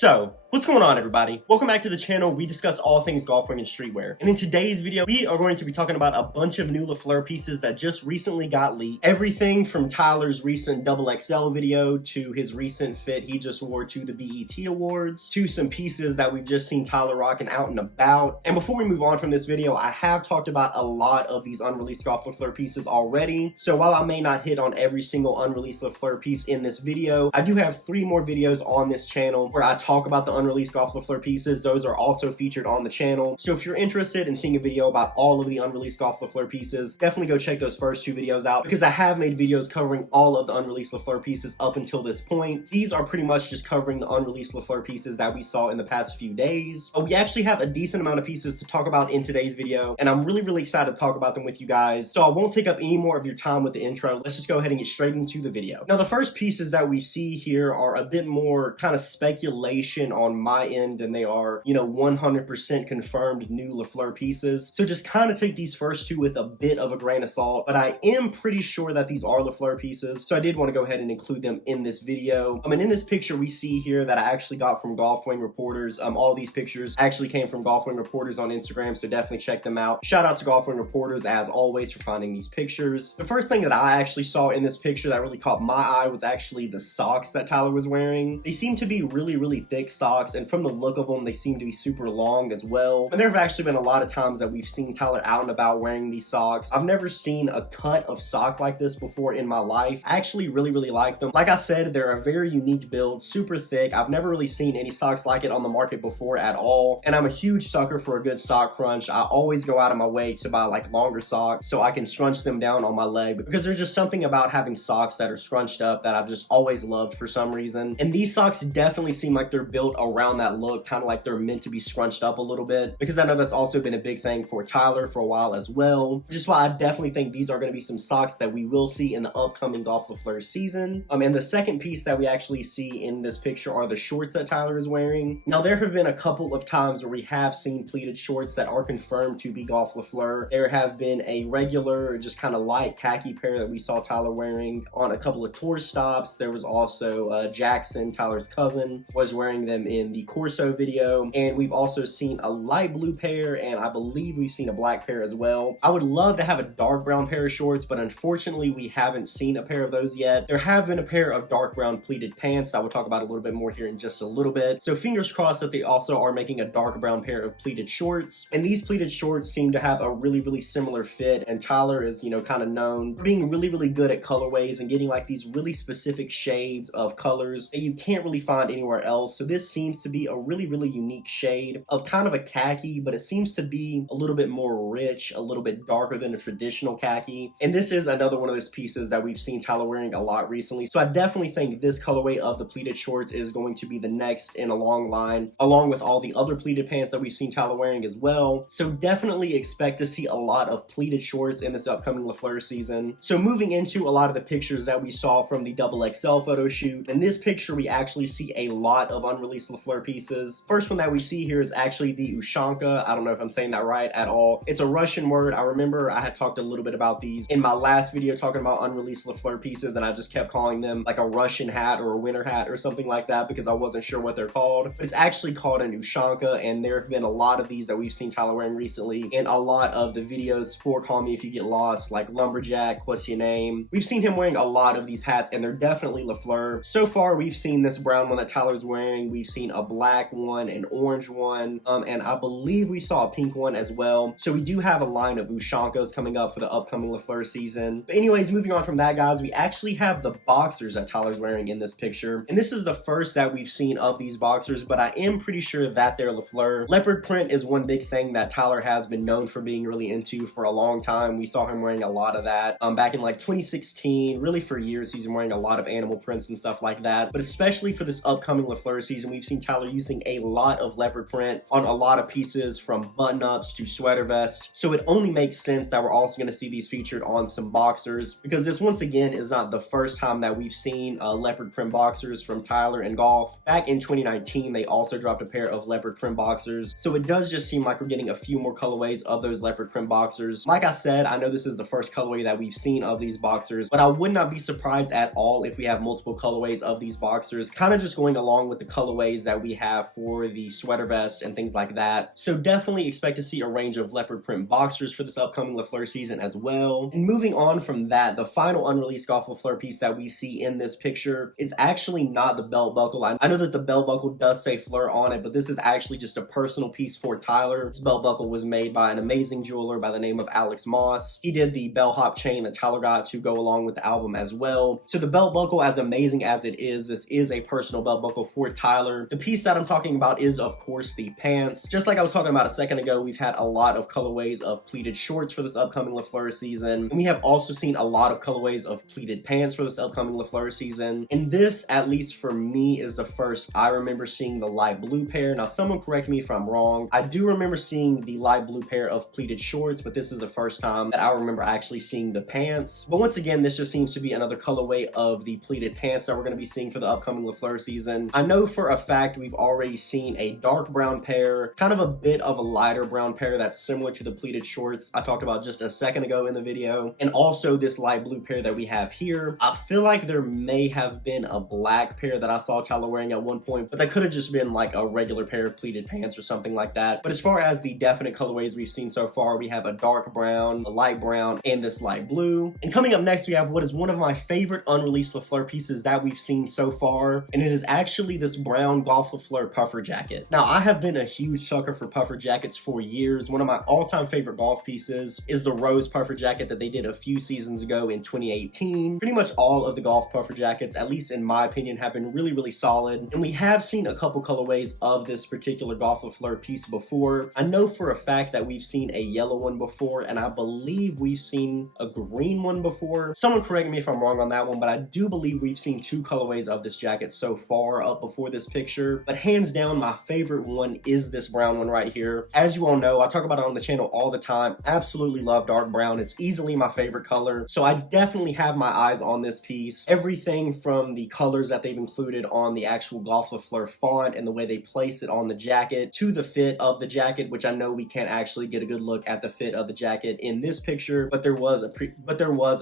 So, what's going on, everybody? Welcome back to the channel. We discuss all things Golf Wang and streetwear. And in today's video, we are going to be talking about a bunch of new LeFleur pieces that just recently got leaked. Everything from Tyler's recent XXL video to his recent fit he just wore to the BET Awards, to some pieces that we've just seen Tyler rocking out and about. And before we move on from this video, I have talked about a lot of these unreleased Golf LeFleur pieces already. So while I may not hit on every single unreleased LeFleur piece in this video, I do have 3 more videos on this channel where I talk about the unreleased Golf LeFleur pieces. Those are also featured on the channel. So if you're interested in seeing a video about all of the unreleased Golf LeFleur pieces, definitely go check those first 2 videos out, because I have made videos covering all of the unreleased LeFleur pieces up until this point. These are pretty much just covering the unreleased LeFleur pieces that we saw in the past few days. We actually have a decent amount of pieces to talk about in today's video, and I'm really excited to talk about them with you guys. So I won't take up any more of your time with the intro. Let's just go ahead and get straight into the video. Now, the first pieces that we see here are a bit more kind of speculation on my end than they are, 100% confirmed new LeFleur pieces. So just kind of take these first 2 with a bit of a grain of salt, but I am pretty sure that these are LeFleur pieces. So I did want to go ahead and include them in this video. And in this picture we see here that I actually got from Golf Wang Reporters. All these pictures actually came from Golf Wang Reporters on Instagram, so definitely check them out. Shout out to Golf Wang Reporters as always for finding these pictures. The first thing that I actually saw in this picture that really caught my eye was actually the socks that Tyler was wearing. They seem to be really thick socks, and from the look of them, they seem to be super long as well. And there have actually been a lot of times that we've seen Tyler out and about wearing these socks. I've never seen a cut of sock like this before in my life. I actually really like them. Like I said, they're a very unique build, super thick. I've never really seen any socks like it on the market before at all. And I'm a huge sucker for a good sock crunch. I always go out of my way to buy like longer socks so I can scrunch them down on my leg, because there's just something about having socks that are scrunched up that I've just always loved for some reason. And these socks definitely seem like they're built around that look, kind of like they're meant to be scrunched up a little bit, because I know that's also been a big thing for Tyler for a while as well. Just why I definitely think these are going to be some socks that we will see in the upcoming Golf LeFleur season. And the second piece that we actually see in this picture are the shorts that Tyler is wearing. Now, there have been a couple of times where we have seen pleated shorts that are confirmed to be Golf LeFleur. There have been a regular, just kind of light khaki pair that we saw Tyler wearing on a couple of tour stops. There was also Jackson, Tyler's cousin, was wearing them in the Corso video. And we've also seen a light blue pair, and I believe we've seen a black pair as well. I would love to have a dark brown pair of shorts, but unfortunately we haven't seen a pair of those yet. There have been a pair of dark brown pleated pants that I will talk about a little bit more here in just a little bit. So fingers crossed that they also are making a dark brown pair of pleated shorts. And these pleated shorts seem to have a really similar fit, and Tyler is, kind of known for being really good at colorways and getting like these really specific shades of colors that you can't really find anywhere else. So this seems to be a really unique shade of kind of a khaki, but it seems to be a little bit more rich, a little bit darker than a traditional khaki. And this is another one of those pieces that we've seen Tyler wearing a lot recently. So I definitely think this colorway of the pleated shorts is going to be the next in a long line, along with all the other pleated pants that we've seen Tyler wearing as well. So definitely expect to see a lot of pleated shorts in this upcoming LeFleur season. So moving into a lot of the pictures that we saw from the XXL photo shoot, in this picture we actually see a lot of unreleased LeFleur pieces. First one that we see here is actually the Ushanka. I don't know if I'm saying that right at all. It's a Russian word. I remember I had talked a little bit about these in my last video talking about unreleased LeFleur pieces, and I just kept calling them like a Russian hat or a winter hat or something like that because I wasn't sure what they're called. But it's actually called an Ushanka, and there have been a lot of these that we've seen Tyler wearing recently in a lot of the videos for Call Me If You Get Lost, like Lumberjack, What's Your Name. We've seen him wearing a lot of these hats, and they're definitely LeFleur. So far, we've seen this brown one that Tyler's wearing. We've seen a black one, an orange one, and I believe we saw a pink one as well. So we do have a line of Ushankas coming up for the upcoming LeFleur season. But anyways, moving on from that, guys, we actually have the boxers that Tyler's wearing in this picture. And this is the first that we've seen of these boxers, but I am pretty sure that they're LeFleur. Leopard print is one big thing that Tyler has been known for being really into for a long time. We saw him wearing a lot of that back in like 2016. Really for years, he's been wearing a lot of animal prints and stuff like that. But especially for this upcoming LeFleur season, we've seen Tyler using a lot of leopard print on a lot of pieces, from button-ups to sweater vests. So it only makes sense that we're also going to see these featured on some boxers, because this once again is not the first time that we've seen leopard print boxers from Tyler and Golf. Back in 2019, they also dropped a pair of leopard print boxers. So it does just seem like we're getting a few more colorways of those leopard print boxers. Like I said, I know this is the first colorway that we've seen of these boxers, but I would not be surprised at all if we have multiple colorways of these boxers, kind of just going along with the colorways colorways that we have for the sweater vest and things like that. So definitely expect to see a range of leopard print boxers for this upcoming Le Fleur season as well. And moving on from that, the final unreleased Golf Le Fleur piece that we see in this picture is actually not the belt buckle. I know that the belt buckle does say Fleur on it, but this is actually just a personal piece for Tyler. This belt buckle was made by an amazing jeweler by the name of Alex Moss. He did the bellhop chain that Tyler got to go along with the album as well. So the belt buckle, as amazing as it is, this is a personal belt buckle for Tyler. The piece that I'm talking about is, of course, the pants. Just like I was talking about a second ago, we've had a lot of colorways of pleated shorts for this upcoming Le Fleur season. And we have also seen a lot of colorways of pleated pants for this upcoming Le Fleur season. And this, at least for me, is the first I remember seeing the light blue pair. Now, someone correct me if I'm wrong. I do remember seeing the light blue pair of pleated shorts, but this is the first time that I remember actually seeing the pants. But once again, this just seems to be another colorway of the pleated pants that we're going to be seeing for the upcoming Le Fleur season. I know for a fact we've already seen a dark brown pair, kind of a bit of a lighter brown pair that's similar to the pleated shorts I talked about just a second ago in the video, and also this light blue pair that we have here. I feel like there may have been a black pair that I saw Tyler wearing at one point, but that could have just been like a regular pair of pleated pants or something like that. But as far as the definite colorways we've seen so far, we have a dark brown, a light brown, and this light blue. And coming up next, we have what is one of my favorite unreleased Le Fleur pieces that we've seen so far, and it is actually this brown Golf Le Fleur puffer jacket. Now, I have been a huge sucker for puffer jackets for years. One of my all-time favorite golf pieces is the rose puffer jacket that they did a few seasons ago in 2018. Pretty much all of the golf puffer jackets, at least in my opinion, have been really, really solid. And we have seen a couple colorways of this particular Golf Le Fleur piece before. I know for a fact that we've seen a yellow one before, and I believe we've seen a green one before. Someone correct me if I'm wrong on that one, but I do believe we've seen two colorways of this jacket so far up before this picture. But hands down, my favorite one is this brown one right here. As you all know, I talk about it on the channel all the time. Absolutely love dark brown. It's easily my favorite color. So I definitely have my eyes on this piece. Everything from the colors that they've included on the actual Golf Le Fleur font and the way they place it on the jacket to the fit of the jacket, which I know we can't actually get a good look at the fit of the jacket in this picture, but there was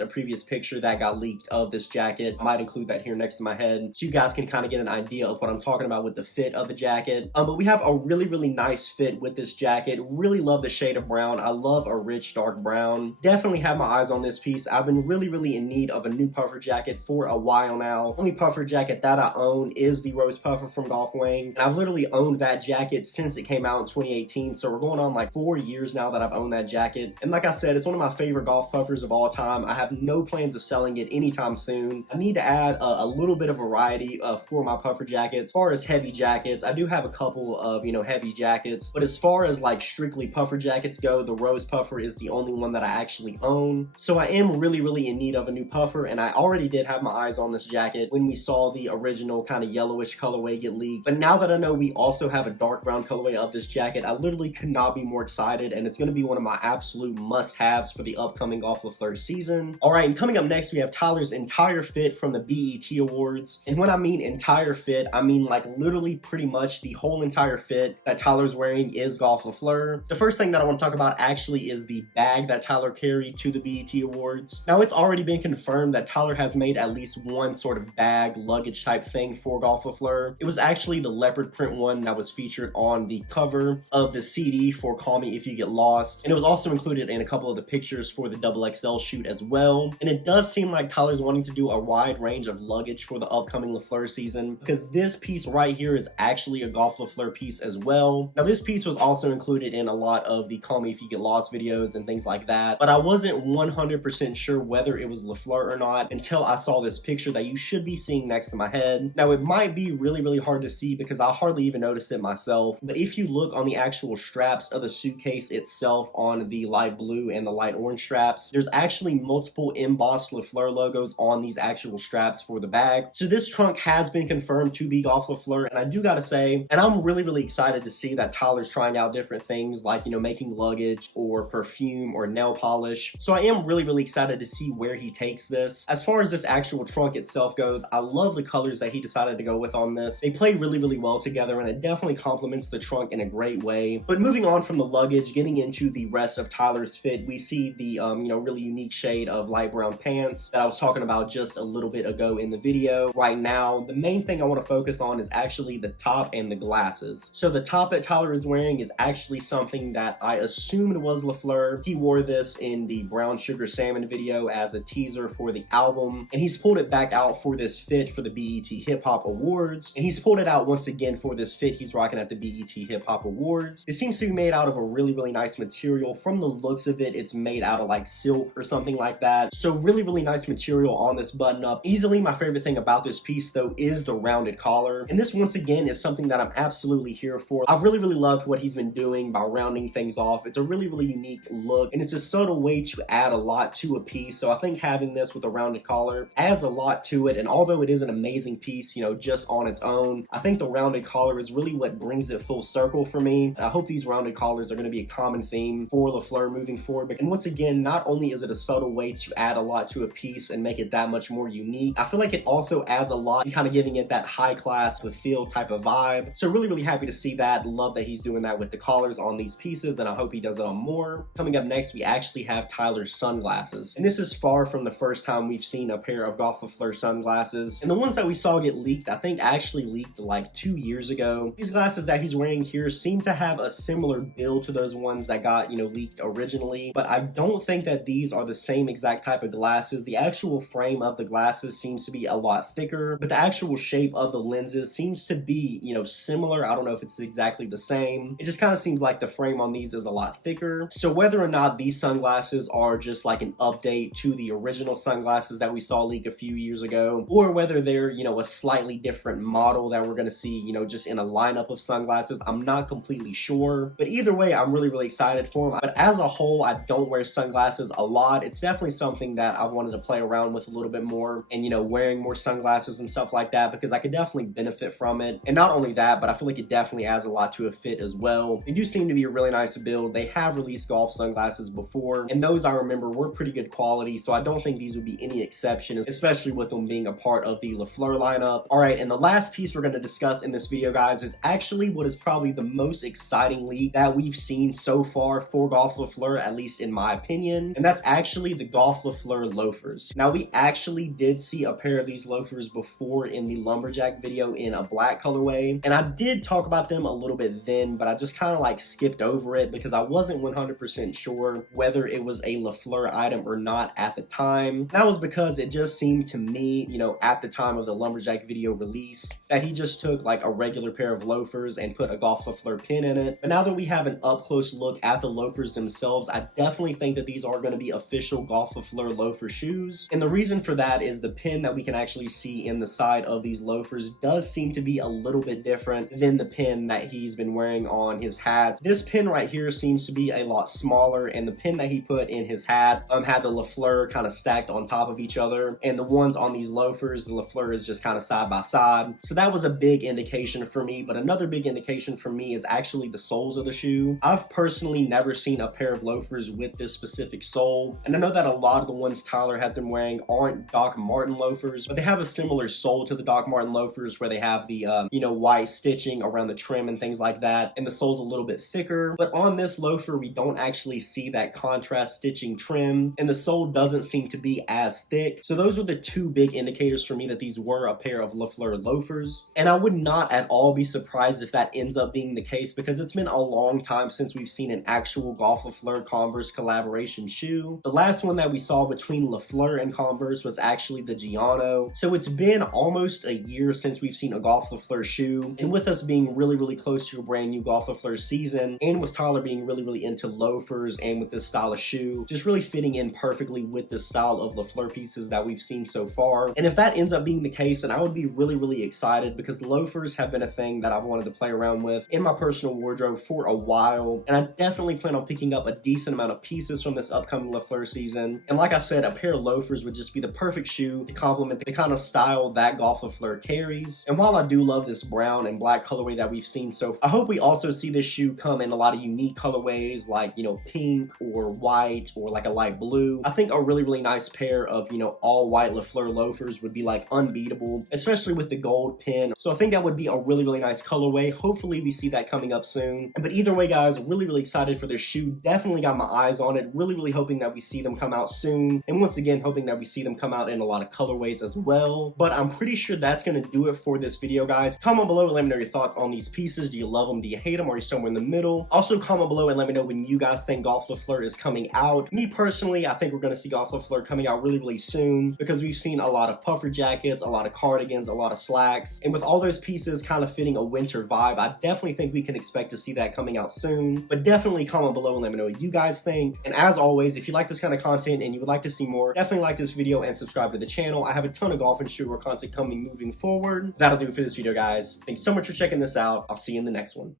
a previous picture that got leaked of this jacket. I might include that here next to my head so you guys can kind of get an idea of what I'm talking about with the fit of the jacket. But we have a really, really nice fit with this jacket. Really love the shade of brown. I love a rich dark brown. Definitely have my eyes on this piece. I've been really, really in need of a new puffer jacket for a while now. Only puffer jacket that I own is the rose puffer from Golf Wang, and I've literally owned that jacket since it came out in 2018, so we're going on like 4 years now that I've owned that jacket. And like I said, it's one of my favorite golf puffers of all time. I have no plans of selling it anytime soon. I need to add a little bit of variety for my puffer jackets. As far as heavy jackets, I do have a couple of, heavy jackets, but as far as like strictly puffer jackets go, the rose puffer is the only one that I actually own. So I am really, really in need of a new puffer, and I already did have my eyes on this jacket when we saw the original kind of yellowish colorway get leaked. But now that I know we also have a dark brown colorway of this jacket, I literally could not be more excited, and it's going to be one of my absolute must-haves for the upcoming Golf Le Fleur season. All right, and coming up next, we have Tyler's entire fit from the BET Awards. And when I mean entire fit, I mean like literally pretty much the whole entire fit that Tyler's wearing is Golf Le Fleur. The first thing that I want to talk about actually is the bag that Tyler carried to the BET Awards. Now, it's already been confirmed that Tyler has made at least one sort of bag luggage type thing for Golf Le Fleur. It was actually the leopard print one that was featured on the cover of the CD for Call Me If You Get Lost, and it was also included in a couple of the pictures for the XXL shoot as well. And it does seem like Tyler's wanting to do a wide range of luggage for the upcoming Le Fleur season, because this piece right here is actually a Golf Le Fleur piece as well. Now, this piece was also included in a lot of the Call Me If You Get Lost videos and things like that, but I wasn't 100% sure whether it was Le Fleur or not until I saw this picture that you should be seeing next to my head. Now, it might be really, really hard to see because I hardly even noticed it myself, but if you look on the actual straps of the suitcase itself on the light blue and the light orange straps, there's actually multiple embossed Le Fleur logos on these actual straps for the bag. So this trunk has been confirmed to be Golf Le Fleur, and I do gotta say, and I'm really, really excited to see that Tyler's trying out different things like, making luggage or perfume or nail polish. So I am really, really excited to see where he takes this. As far as this actual trunk itself goes, I love the colors that he decided to go with on this. They play really, really well together, and it definitely complements the trunk in a great way. But moving on from the luggage, getting into the rest of Tyler's fit, we see the, really unique shade of light brown pants that I was talking about just a little bit ago in the video. Right now, the main thing I want to focus on is actually actually the top and the glasses. So the top that Tyler is wearing is actually something that I assumed was LeFleur. He wore this in the Brown Sugar Salmon video as a teaser for the album, and he's pulled it back out for this fit for the BET Hip Hop Awards, and he's pulled it out once again for this fit he's rocking at the BET Hip Hop Awards. It seems to be made out of a really nice material. From the looks of it, it's made out of like silk or something like that. So really nice material on this button up. Easily my favorite thing about this piece though is the rounded collar, and this once again is something that I'm absolutely here for. I've really loved what he's been doing by rounding things off. It's a really unique look, and it's a subtle way to add a lot to a piece. So I think having this with a rounded collar adds a lot to it, and although it is an amazing piece, you know, just on its own, I think the rounded collar is really what brings it full circle for me. And I hope these rounded collars are going to be a common theme for LeFleur moving forward. And once again, not only is it a subtle way to add a lot to a piece and make it that much more unique, I feel like it also adds a lot, kind of giving it that high class with feel type of vibe. So really happy to see that. Love that he's doing that with the collars on these pieces, and I hope he does it on more. Coming up next, we actually have Tyler's sunglasses, and this is far from the first time we've seen a pair of Golf le FLEUR sunglasses, and the ones that we saw get leaked I think actually leaked like 2 years ago. These glasses that he's wearing here seem to have a similar build to those ones that got, you know, leaked originally, but I don't think that these are the same exact type of glasses. The actual frame of the glasses seems to be a lot thicker, but the actual shape of the lenses seems to be, you know, similar. I don't know if it's exactly the same. It just kind of seems like the frame on these is a lot thicker. So whether or not these sunglasses are just like an update to the original sunglasses that we saw leak a few years ago, or whether they're, you know, a slightly different model that we're going to see, you know, just in a lineup of sunglasses, I'm not completely sure. But either way, I'm really excited for them. But as a whole, I don't wear sunglasses a lot. It's definitely something that I wanted to play around with a little bit more, and, you know, wearing more sunglasses and stuff like that, because I could definitely benefit from it. And not only that, but I feel like it definitely adds a lot to a fit as well. They do seem to be a really nice build. They have released golf sunglasses before, and those I remember were pretty good quality, so I don't think these would be any exception, especially with them being a part of the LeFleur lineup. All right, and the last piece we're going to discuss in this video, guys, is actually what is probably the most exciting leak that we've seen so far for Golf le FLEUR, at least in my opinion, and that's actually the Golf le FLEUR loafers. Now, we actually did see a pair of these loafers before in the lumberjack video in a black colorway, and I did talk about them a little bit then, but I just kind of like skipped over it because I wasn't 100% sure whether it was a LeFleur item or not at the time. That was because it just seemed to me, you know, at the time of the lumberjack video release, that he just took like a regular pair of loafers and put a Golf le FLEUR pin in it. But now that we have an up close look at the loafers themselves, I definitely think that these are going to be official Golf le FLEUR loafer shoes. And the reason for that is the pin that we can actually see in the side of these loafers does seem to be a little bit different than the pin that he's been wearing on his hat. This pin right here seems to be a lot smaller, and the pin that he put in his hat had the LeFleur kind of stacked on top of each other, and the ones on these loafers, the LeFleur is just kind of side by side. So that was a big indication for me, but another big indication for me is actually the soles of the shoe. I've personally never seen a pair of loafers with this specific sole, and I know that a lot of the ones Tyler has been wearing aren't Doc Marten loafers, but they have a similar sole to the Doc Marten loafers where they have the you know, white stitching around the trim and things like that, and the sole's a little bit thicker. But on this loafer, we don't actually see that contrast stitching trim, and the sole doesn't seem to be as thick. So those were the two big indicators for me that these were a pair of LeFleur loafers, and I would not at all be surprised if that ends up being the case, because it's been a long time since we've seen an actual Golf le FLEUR Converse collaboration shoe. The last one that we saw between LeFleur and Converse was actually the Giano. So it's been almost a year since we've seen a Golf le FLEUR shoe, and with us being really close to a brand new Golf le FLEUR season, and with Tyler being really into loafers and with this style of shoe just really fitting in perfectly with the style of LeFleur pieces that we've seen so far. And if that ends up being the case, then I would be really excited, because loafers have been a thing that I've wanted to play around with in my personal wardrobe for a while, and I definitely plan on picking up a decent amount of pieces from this upcoming LeFleur season. And like I said, a pair of loafers would just be the perfect shoe to complement the kind of style that Golf le FLEUR carries. And while I do love this brown and black colorway that we've seen so far, I hope we also see this shoe come in a lot of unique colorways, like, you know, pink or white or like a light blue. I think a really nice pair of, you know, all white LeFleur loafers would be like unbeatable, especially with the gold pin. So I think that would be a really nice colorway. Hopefully we see that coming up soon. But either way, guys, really excited for this shoe. Definitely got my eyes on it. Really hoping that we see them come out soon. And once again, hoping that we see them come out in a lot of colorways as well. But I'm pretty sure that's going to do it for this video, video, guys. Comment below and let me know your thoughts on these pieces. Do you love them? Do you hate them? Or are you somewhere in the middle? Also, comment below and let me know when you guys think Golf le FLEUR is coming out. Me personally, I think we're going to see Golf le FLEUR coming out really soon, because we've seen a lot of puffer jackets, a lot of cardigans, a lot of slacks, and with all those pieces kind of fitting a winter vibe, I definitely think we can expect to see that coming out soon. But definitely comment below and let me know what you guys think. And as always, if you like this kind of content and you would like to see more, definitely like this video and subscribe to the channel. I have a ton of golf and streetwear content coming moving forward. That'll do it for this video, guys. Thanks so much for checking this out. I'll see you in the next one.